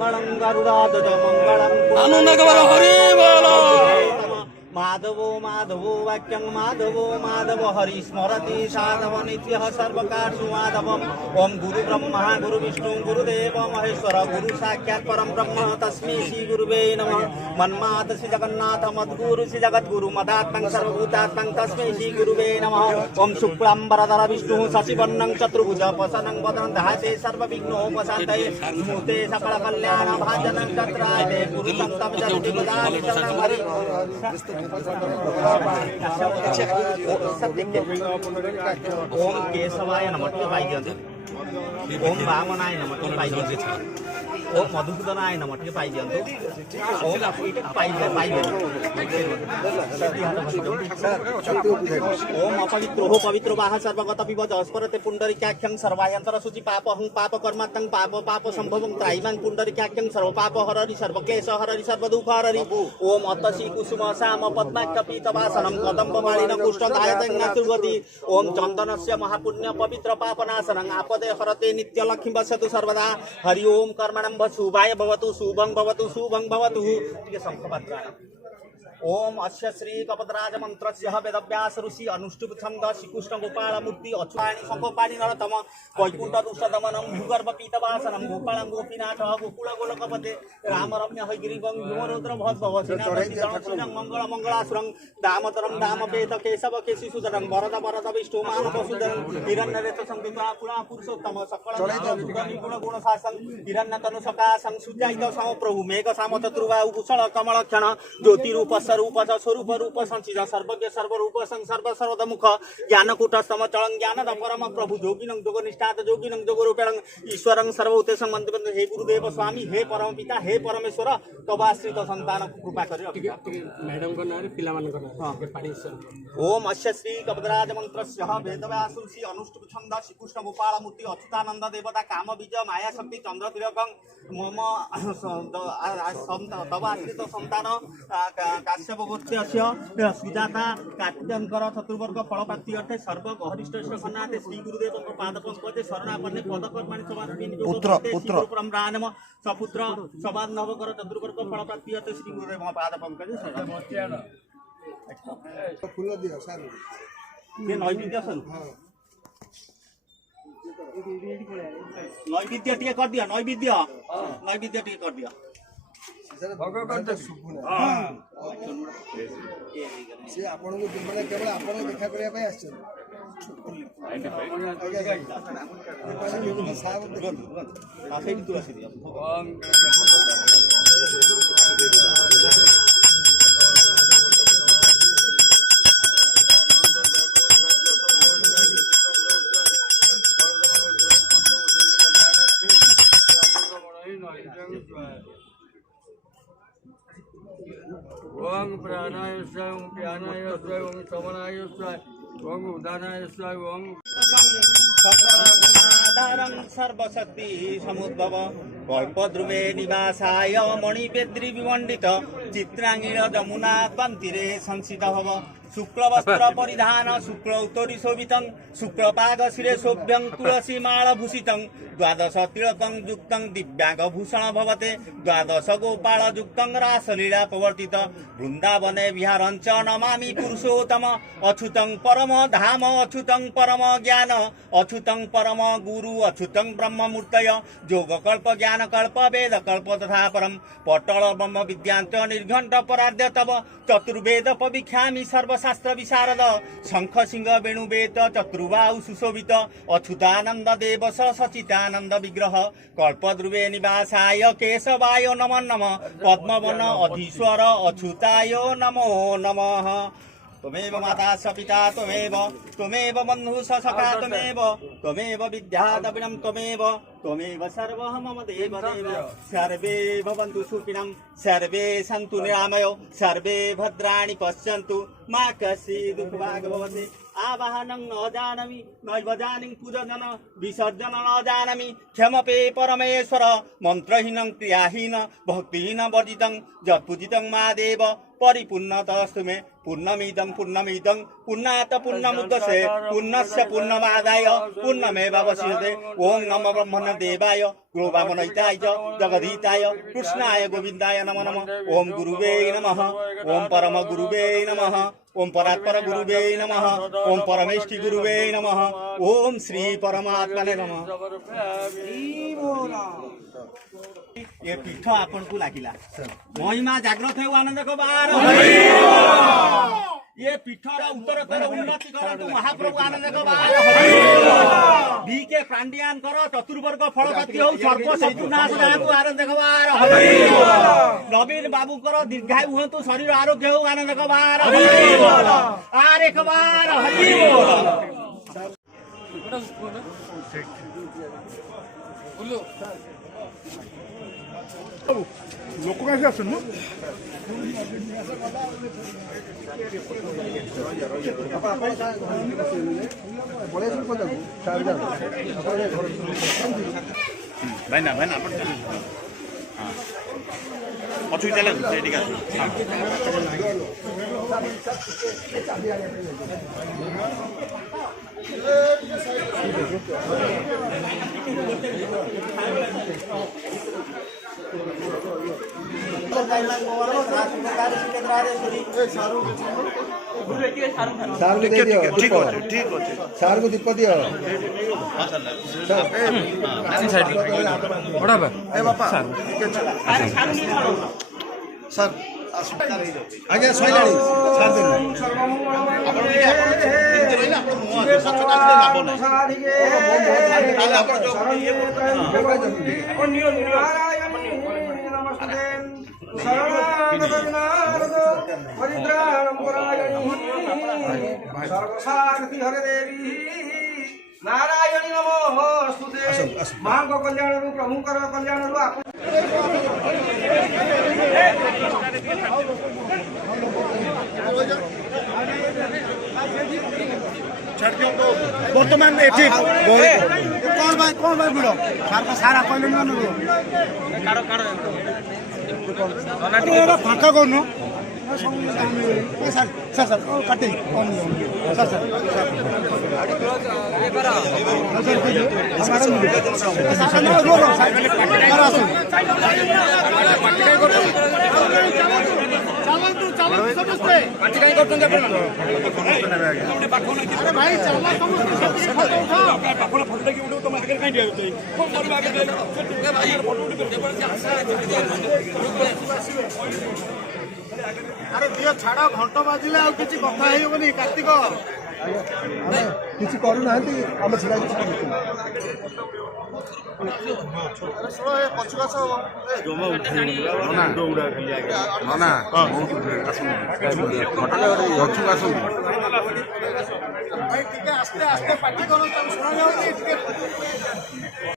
मंगलम गरुड़ाध्वज मंगलम आनंदकवर हरि बोल। माधवो माधवो वाक्यं माधवो माधव हरि स्मरति साधव नित्यः सर्वकार्षु माधवम् ओम गुरु ब्रह्मा गुरु विष्णु गुरुदेव महेश्वर गुरु साक्षात् परम ब्रह्म तस्मै श्री गुरुवे नमः मन्मात श्री जगन्नाथ मद्गुरु श्री जगद्गुरु मदात्मं सर्वभूतात्मं तस्मै श्री गुरुवे नमः ओम शुक्लांबरधर विष्णु शशिवर्णं चतुर्भुज प्रसन्नं वदनं ध्याते सर्वविघ्नोपशान्तये स्मृते सकल कल्याण भाजनं तत्रायते गुरु संतम जगति प्रदानि शरणं हरि ओम केशवाय नमः पाई ओम वामनाय नमः पाई ओम मधुसूदनाय नमः पाई ओम ओम अपवित्रो हो पवित्रो वाह सर्वगत पिबज स्मरते पुंडरीकाख्यं सर्वायंतर शुचि पापहं पाप कर्मात्मं पाप पाप संभवं त्रायमां पुंडरीकाख्यं सर्व पाप हररि सर्व क्लेश हररि सर्व दुःख हररि ओम अतसी कुसुम साम पद्माकपीतवासनं कदम्बमालिन कुष्ठधायतं सुगति ओम चंदनस्य महापुण्य पवित्र पापनाशनं आपदे हरते नित्य लक्ष्मी वसतु सर्वदा हरि ओम कर्मणं शुभाय भवतु शुभं भवतु शुभं भवतु टिके शंखपत्राण ओम अस्य श्री कपदराज मंत्रस्य वेदव्यास ऋषि अनुष्टुप छंद श्रीकृष्ण गोपाल मूर्ति अच्युतानि शंखपाणि नरतम वैकुंठ दुष्ट दमनम भूगर्भ पीतवासनम गोपालं गोपीनाथ गोकुल गोलकपते राम रम्य हयग्रीवं भीमरुद्र भद्भवतीनाथं मंगल मंगलासुरं दामोदरं दामपेत केशव केशिसुदरं वरद वरद विष्णु मानव सुदरं हिरण्यरेत संविता पुरा पुरुषोत्तम सकल गुण गुण शासन हिरण्यतनु सकाशं सुजायित सम प्रभु मेघ साम चतुर्बाहु कुशल कमल क्षण ज्योतिरूप स्वरूप स्वरूप रूप संचित सर्वज्ञ सर्वरूप सर्व सर्वदमुख ज्ञानकूटस्थम चलं ज्ञान परम प्रभु जोगिनं जोगनिष्ठात जोगिनं जोगरूपेण ईश्वरं सर्वभूतेषु मंत्र हे गुरुदेव स्वामी हे परम पिता हे परमेश्वर तवाश्रित संतान कृपा करि मैडम को नारे पिला मन को नारे पानी ओम अस्य श्री कपदराज मंत्रस्य वेदव्यास ऋषि अनुष्टुप छंद श्रीकृष्ण गोपाल मूर्ति अच्युतानंद देवता काम बीज माया शक्ति चंद्र तिलकं मम तवाश्रित संतान काश्यप गोत्र्यस्य सुजाता कार्तिकंकर चतुर्वर्ग फलप्राप्ति अर्थे सर्व गहरिष्ठ खन्नाते श्री गुरुदेव पाद पंकजे शरणापन्ने पदकर्माणि समापिनि पुत्र परमरानम सपुत्र सबान्धवकर चतुर्वर्ग फलप्राप्ति अर्थे श्री गुरुदेव पाद पंकजे शरण फूल दियो सार ये नैवेद्य सन नैवेद्य टिके कर दिया नैवेद्य टिके कर दिया भगवान शुभुना से आपन को माने केवल आपन देखा करिया पय आछन ओम प्राणाय स्वाय ओम प्यानाय स्वाय ओम समनाय स्वाय ओम उदानाय स्वाय ओम सकलगुणाधारं सर्वशक्ति समुद्भव कल्पद्रुवे निवासाय मणिपेद्री विमंडित चित्रांगिल जमुना त्वंतिरे संसित भव शुक्लवस्त्र परिधान शुक्ल उत्तरी शोभितं शुक्लपाग शिरे शोभ्यं तुलसी माळ भूषितं द्वादश तिलकं युक्तं दिव्यांग भूषण भवते द्वादश गोपाल युक्तं रासलीला प्रवर्तित वृंदावने विहारञ्च नमामि पुरुषोत्तम अच्युतं परम धाम अच्युतं परम ज्ञान अच्युतं परम गुरु अच्युतं ब्रह्ममूर्तय योगकल्प ज्ञानकल्प वेदकल्प तथा परम पट्टल ब्रह्म विद्यांत निर्घंट परार्ध्य तव चतुर्वेद पविख्यामि सर्वशास्त्र विशारद शंख सिंह वेणुवेद चतुर्बाहु सुशोभित अच्युतानंद देव सचितानंद विग्रह कल्पद्रुवे निवासाय केशवाय नमो नमः पद्मवन अधीश्वर अच्युताय नमो नमः त्वमेव माता स पिता त्वमेव बन्धुः स सखा त्वमेव विद्या द्रविणं त्वमेव सर्वः मम देव सर्वे भवन्तु सुखिनः सर्वे सन्तु निरामयो सर्वे भद्राणि पश्यन्तु मा कश्चित् दुःखभाग् भवति आवाहनं न जानामि नैवजानिं पूजन विसर्जन न जानामि क्षमपे परमेश्वर मन्त्रहीनं क्रियाहीन भक्तिहीन वर्जितं यत्पूजितं मादेव परिपूर्णतस्तु मे पूर्णमिदं पूर्णात् पूर्णमुदच्यते पूर्णस्य पूर्णमादाय पूर्णमेवावशिष्यते ओं नमो ब्रह्मणे देवाय ग्लोबामनहिताय च जगदीताय कृष्णाय गोविन्दाय नमो नमः ओं गुरुवे नमः ओं परमगुरुवे नमः ओं परात्पर गुरुवे नमः ओं परमेष्टि गुरुवे नमः ओं श्री परमात्मने नमः। ये पीठ आपण को लागिला महिमा जाग्रत हो आनंद को बार ये पीठर उत्तरोत्तर उन्नति करतु महाप्रभु आनंद को बार बी के प्रांडियान करो चतुर्वर्ग फलपति हो सर्व शत्रुनाश जातु आनंद को बार नवीन बाबू करो दीर्घायु हुंतु शरीर आरोग्य हो आनंद को बार आरे को बार हरि बोल लोक काय असतात ना भाइना भाइना आपण पछुई चला ठीक आहे ସାର୍ କୁ ଦେଇଦିଅ ସାର୍ କୁ ଦୀପ ଦିଅ ଆଜ୍ଞା ସଇଲାଣି नारायणी नमोस्तुते मां को कल्याण प्रभु कर कल्याण ବର୍ତ୍ତମାନ ଏଠି କଣ ପାଇଁ ଭିଡ଼ ସାରା କହିଲେଣି ଫାଙ୍କା କରୁନୁ ସାର୍ କାଟି ଆରେ ଦିଅ ଛାଡ଼ ଘଣ୍ଟ ବାଜିଲେ ଆଉ କିଛି କଥା ହେଇବନି କାର୍ତ୍ତିକ କିଛି କରୁନାହାନ୍ତି ଆମେ ଛିଡ଼ା ପଛକୁ ଆସ ଟିକେ ଆସ୍ତେ ଆସ୍ତେ ପାଟି କର ଶୁଣା ଯାଉଛି ଟିକେ